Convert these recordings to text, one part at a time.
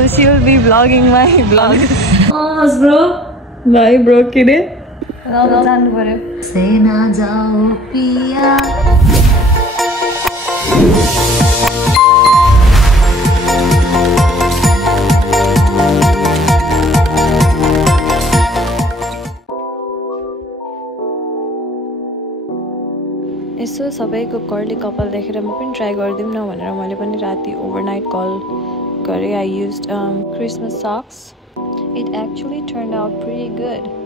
so she will be vlogging my vlog. Oh, bro. My bro, kid. जानु पर्यो. सेना जाओ पिया. यसो सबैको कर्ली कपाल देखेर म पनि ट्राई गर्दिम न भनेर मैले पनि राति ओभरनाइट कल गरेँ. I used Christmas socks. It actually turned out pretty good.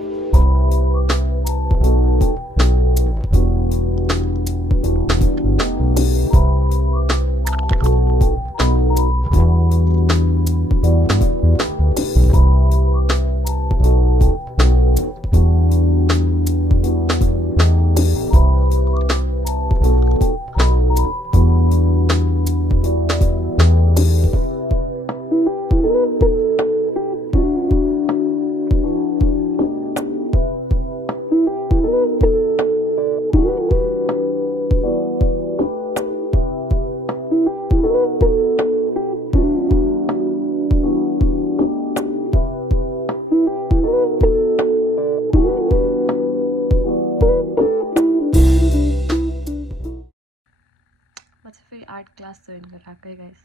Art class join गरेर आएको है गाइस.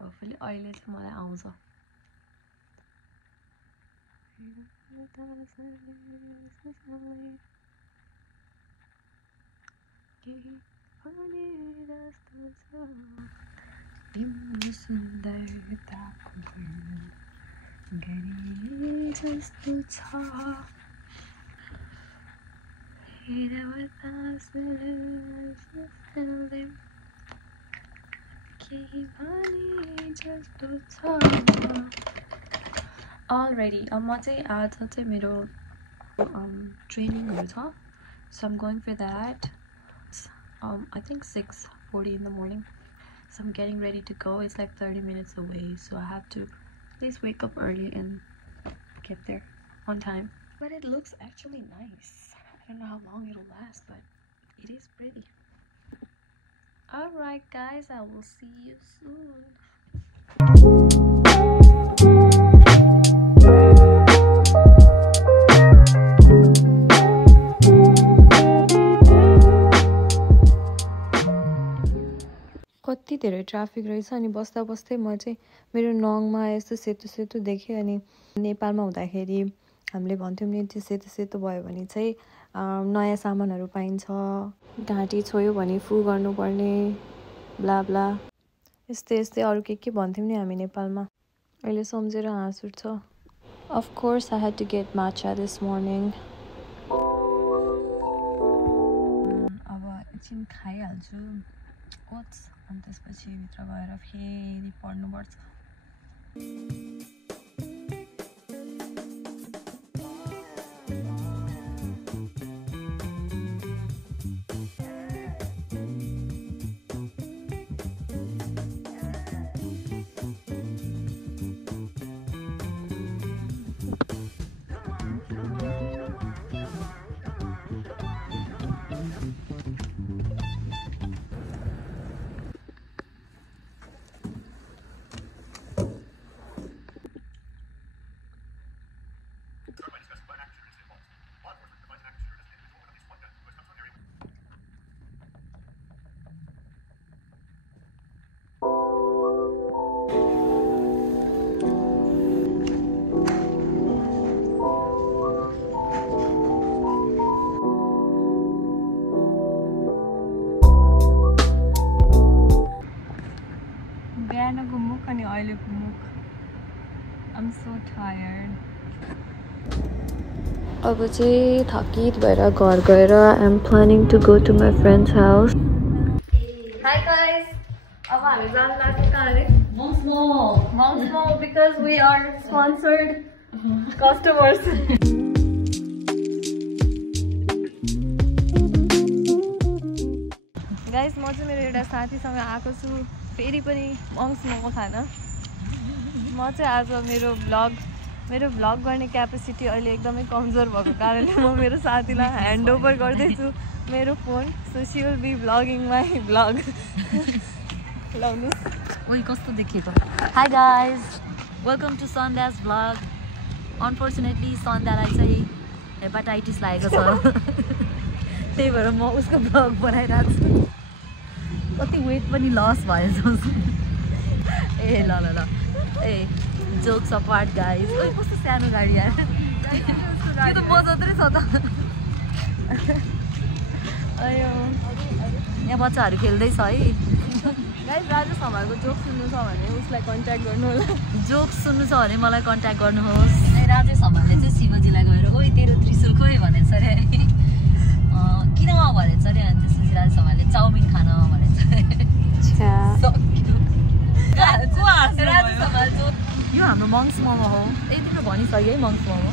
होपफुली अहिले चाहिँ मलाई आउँछ. Already, म चाहिँ आज चाहिँ मेरो ट्रेनिङहरु छ. So I'm going for that. I think 6:40 in the morning. So I'm getting ready to go. It's like 30 minutes away, so I have to at least wake up early and get there on time. But it looks actually nice. I don't know how long it'll last, but it is pretty. Alright guys, I will see you soon. कति धेरै traffic रहेछ अनि बस्दा बस्दै म चाहिँ मेरो नङमा यस्तो सेतो सेतो देखेँ. अनि नेपालमा हुँदाखेरि हामीले भन्थ्यौं नि त्यो सेतो सेतो भयो भने चाहिँ नयाँ सामानहरु पाइन्छ, घाँटी छोयो भने फु गर्नुपर्ने ब्ला ब्ला यस्तै यस्तै अरु के भन्थ्यौं नि हामी नेपालमा. अहिले सम्झेर हाँस उठ्छ. Of course I had to get matcha this morning. अब एकछिन खाइहाल्छु ओट्स अनि त्यसपछि भित्र गएर फेरि पढ्नु पर्छ. I'm so tired. अब चाहिँ थकित भएर घर गएर I'm planning to go to my friend's house. Hi guys. अब हामी जान लाग्यो कहाँ रे? Monks Mall because we are sponsored customers. Guys, म चाहिँ मेरो एउटा साथीसँग आएको छु फेरि पनि मङ्क्स मोमो खान. म चाहिँ आज मेरो भ्लग गर्ने क्यापेसिटी अहिले एकदमै कमजोर भएको कारणले म मेरो साथीलाई ह्यान्डओभर गर्दैछु मेरो phone. So she will be vlogging my vlog. लाउनु ओइ कस्तो देखिएको hi guys welcome to Sandhya's vlog unfortunately सन्ध्यालाई चाहिँ हेपाटाइटिस लागेको छ त्यही भएर म उसको भ्लग बनाइरहेको छु कति वेट पनि लस भयो ए ल ल ल ए जोक्स अपार्ट गाइज ओइ कस्तो सानो गाडी यार त्यो त बजाउँदै छ त अयो यहाँ बच्चाहरू खेल्दैछ है गाइस राजु समालको जोक सुन्नु छ भने उसलाई कन्ट्याक्ट गर्नु होला जोक सुन्नु छ भने मलाई कन्ट्याक्ट गर्नुहोस् राजु समालले चाहिँ शिवजीलाई गएर ओइ तेरो त्रिशूल खोइ भनेछ अरे किन भनेछ अरे अनि त्यसपछि राजु समालले चाउमिन खान भनेछ राजु समाल जो यो हाम्रो मङ्स मोमो हो ए तिम्रो भनिसक्यो है मङ्स मोमो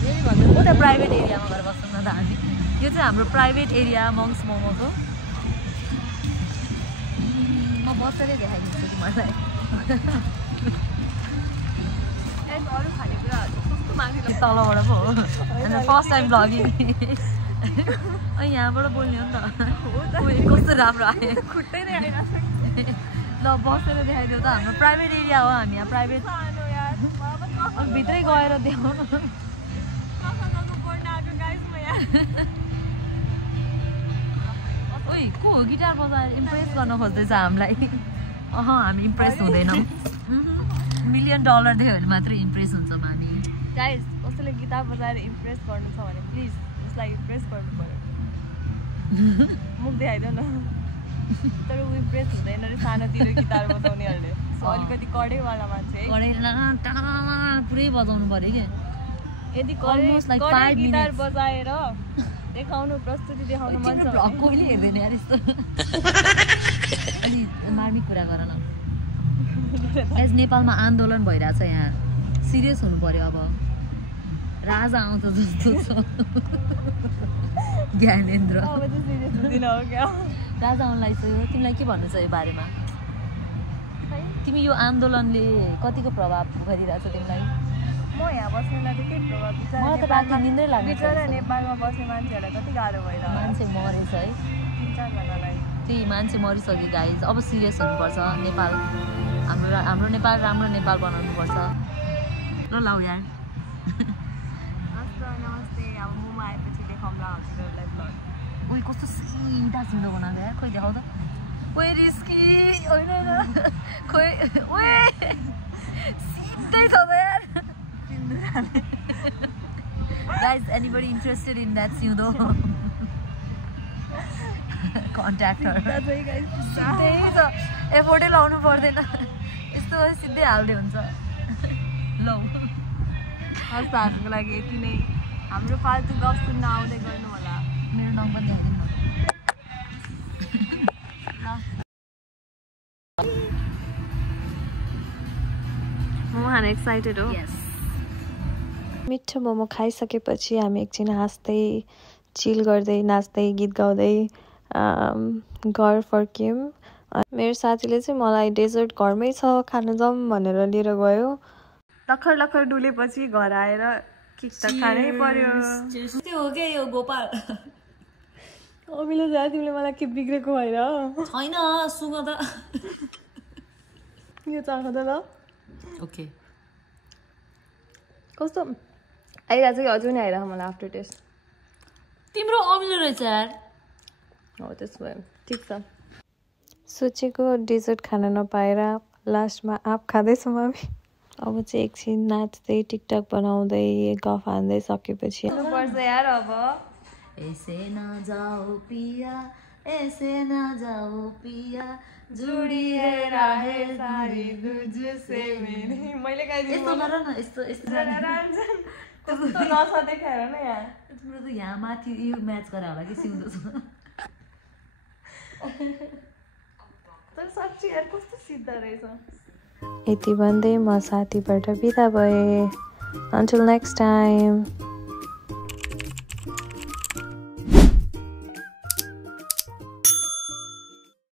उता प्राइभेट एरियामा गएर बस्छौँ न त हामी यो चाहिँ हाम्रो प्राइभेट एरिया मङ्स मोमोको म बसेरै देखाइदिन्छु तिमीहरूलाई अरू खानेकुराहरू कस्तो मान्छे तलबाट पो हो अन्त फर्स्ट टाइम भ्लगिङ अनि यहाँबाट बोल्ने हो नि त कस्तो राम्रो आयो खुट्टै देखाइरहेको ल बसेर देखाइदियो त हाम्रो प्राइभेट एरिया हो हामी यहाँ प्राइभेट भित्रै गएर देखाउनु ओइ को हो गिटार बजाएर इम्प्रेस गर्न खोज्दैछ हामीलाई हामी इम्प्रेस हुँदैनौँ $1 मिलियन दियो भने मात्रै इम्प्रेस हुन्छौँ हामी गाइस कसैले गिटार बजाएर इम्प्रेस गर्नु छ भने प्लिज उसलाई इम्प्रेस गर्नु पर्यो मुख देखाइदेऊ न तर ऊ इम्प्रेस हुँदैन अरे सानोतिर गिटार बजाउनेहरूले अलिकति कडेवाला मान्छे कडे पुरै बजाउनु पर्यो कि यदि कडे गिटार बजाएर देखाउनु प्रस्तुति देखाउनु मन छ भ्लग कहिले हेर्दैन यार यस्तो अलि मार्मिक कुरा गर न एज नेपालमा आन्दोलन भइरहेछ यहाँ सिरियस हुनु पर्यो अब राजा आउँछ जस्तो छ ज्ञानेन्द्र राजा आउन लागिसक्यो तिमीलाई के भन्नु छ यो बारेमा तिमी यो आन्दोलनले कतिको प्रभाव गरिरहेछ तिमीलाई म यहाँ बस्नेलाई त के प्रभाव बिचरा मलाई त राति निन्द्रै लाग्छ बिचरा नेपालमा बस्ने मान्छेहरूलाई कति गाह्रो भइरहेको मान्छे मरेछ है 3-4जनालाई त्यही मान्छे मरिसक्यो गाइज अब सिरियस हुनुपर्छ नेपाल हाम्रो नेपाल राम्रो नेपाल बनाउनुपर्छ ल लाउ यार नमस्ते अब मोमो आएपछि देखाउँला हजुरहरूलाई ब्लग उयो कस्तो सिधा सिधो बनाएको यार खोइ देखाउ त ओए रिस्की होइन खोइ ओए सिधै छ त यार guys anybody interested in that pseudo contact her सिधै छ एफोर्टै लाउनु पर्दैन यस्तो सिधै हाल्दै हुन्छ लौ हस् हजुरको लागि यति नै हाम्रो फाल्तु गफ सुन्न आउँदै गर्नु होला मेरो नाम पनि ल्याइदिनु मोमो खान एक्साइटेड हो यस मिठो मोमो खाइसकेपछि हामी एकछिन हाँस्दै चिल गर्दै नाच्दै गीत गाउँदै घर फर्क्यौँ मेरो साथीले चाहिँ मलाई डेजर्ट घरमै छ खान जाउँ भनेर लिएर गयो लखर लखर डुलेपछि घर आएर केक त खानै पर्यो त्यो हो क्या यो गोपाल अमिलो जा तिमीले मलाई के बिग्रेको भएर छैन सुँग त यो चाख त ल ओके कस्तो आइरहेको छ कि अझै नै आइरह मलाई आफ्टर टेस्ट तिम्रो अमिलो रहेछ यार हो त्यसो भयो ठिक छ सोचेको डेजर्ट खान नपाएर लास्टमा आँप खाँदैछौँ हामी अब चाहिँ एकछिन नाच्दै टिकटक बनाउँदै गफ हान्दै सकेपछि पर्छ यार अब ऐसे ना जाओ पिया ऐसे ना जाओ पिया जुडी है राहे सारी तुझसे मेरी मैले गाइदिए यस्तो गर न यस्तो कस्तो नसा देखाएर न यार तिम्रो त यहाँ माथि यो म्याच गरे होला कि सिउँदो छ तर साँच्चै यार कस्तो सिद्ध रहेछ यति भन्दै म साथीबाट बिदा भएँ until next time